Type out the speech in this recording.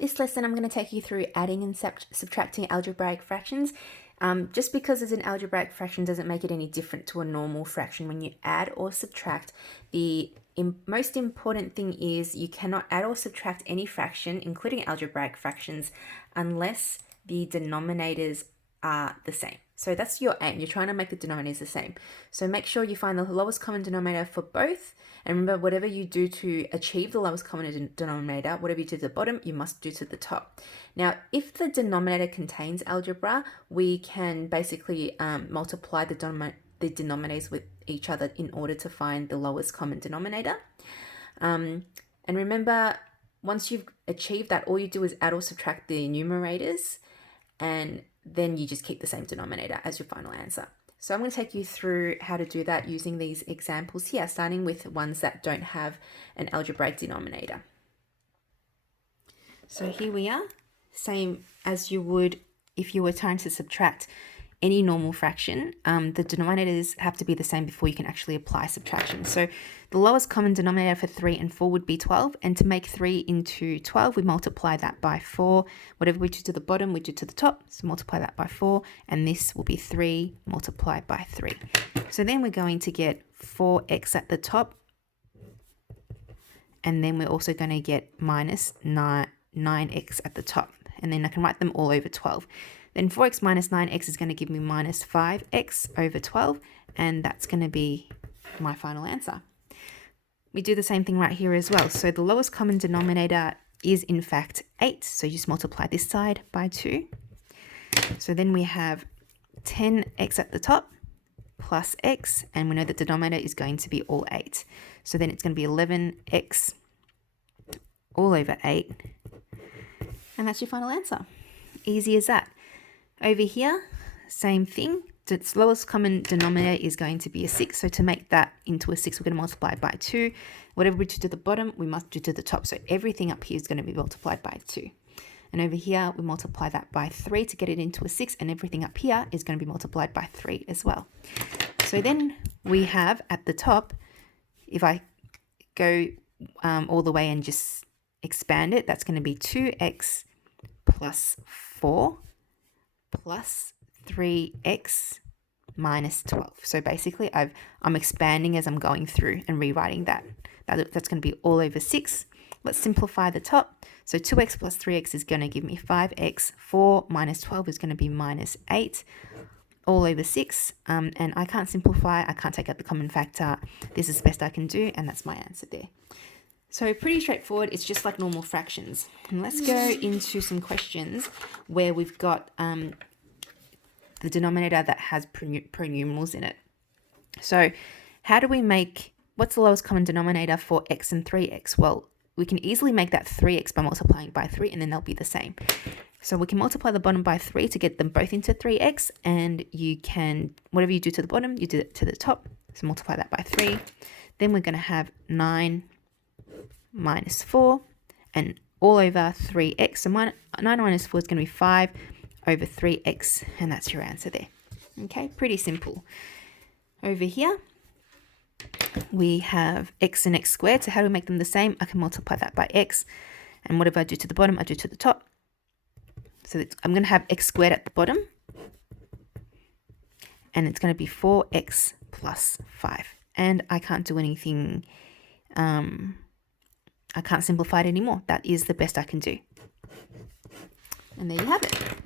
This lesson I'm going to take you through adding and subtracting algebraic fractions. Just because it's an algebraic fraction doesn't make it any different to a normal fraction. When you add or subtract, the most important thing is you cannot add or subtract any fraction, including algebraic fractions, unless the denominators are the same. So that's your aim. You're trying to make the denominators the same. So make sure you find the lowest common denominator for both. And remember, whatever you do to achieve the lowest common denominator, whatever you do to the bottom, you must do to the top. Now, if the denominator contains algebra, we can basically multiply the denominators with each other in order to find the lowest common denominator. And remember, once you've achieved that, all you do is add or subtract the numerators, and then you just keep the same denominator as your final answer. So I'm going to take you through how to do that using these examples here, starting with ones that don't have an algebraic denominator. So here we are, same as you would if you were trying to subtract any normal fraction. The denominators have to be the same before you can actually apply subtraction. So the lowest common denominator for 3 and 4 would be 12. And to make 3 into 12, we multiply that by 4. Whatever we do to the bottom, we do to the top. So multiply that by 4. And this will be 3 multiplied by 3. So then we're going to get 4x at the top. And then we're also going to get minus 9x at the top. And then I can write them all over 12. Then 4x minus 9x is going to give me minus 5x over 12, and that's going to be my final answer. We do the same thing right here as well. So the lowest common denominator is in fact 8, so you just multiply this side by 2. So then we have 10x at the top plus x, and we know that the denominator is going to be all 8. So then it's going to be 11x all over 8, and that's your final answer. Easy as that. Over here, same thing. Its lowest common denominator is going to be a 6. So to make that into a 6, we're going to multiply by 2. Whatever we do to the bottom, we must do to the top. So everything up here is going to be multiplied by 2. And over here, we multiply that by 3 to get it into a 6. And everything up here is going to be multiplied by 3 as well. So then we have at the top, if I go all the way and just expand it, that's going to be 2x plus 4 plus 3x minus 12. So basically I'm expanding as I'm going through and rewriting that. That's going to be all over 6. Let's simplify the top. So 2x plus 3x is going to give me 5x. 4 minus 12 is going to be minus 8 all over 6. And I can't simplify. I can't take out the common factor. This is the best I can do, and that's my answer there. So pretty straightforward. It's just like normal fractions. And let's go into some questions where we've got the denominator that has pronumerals in it. So how do we make, what's the lowest common denominator for x and 3x? Well, we can easily make that 3x by multiplying by 3, and then they'll be the same. So we can multiply the bottom by 3 to get them both into 3x, and you can, whatever you do to the bottom, you do it to the top. So multiply that by 3. Then we're going to have 9 minus 4 and all over 3x. So 9 minus 4 is going to be 5 over 3x, and that's your answer there. Okay, pretty simple. Over here, we have x and x squared. So how do we make them the same? I can multiply that by x, and whatever I do to the bottom, I do to the top. So I'm going to have x squared at the bottom, and it's going to be 4x plus 5. And I can't do anything, I can't simplify it anymore. That is the best I can do. And there you have it.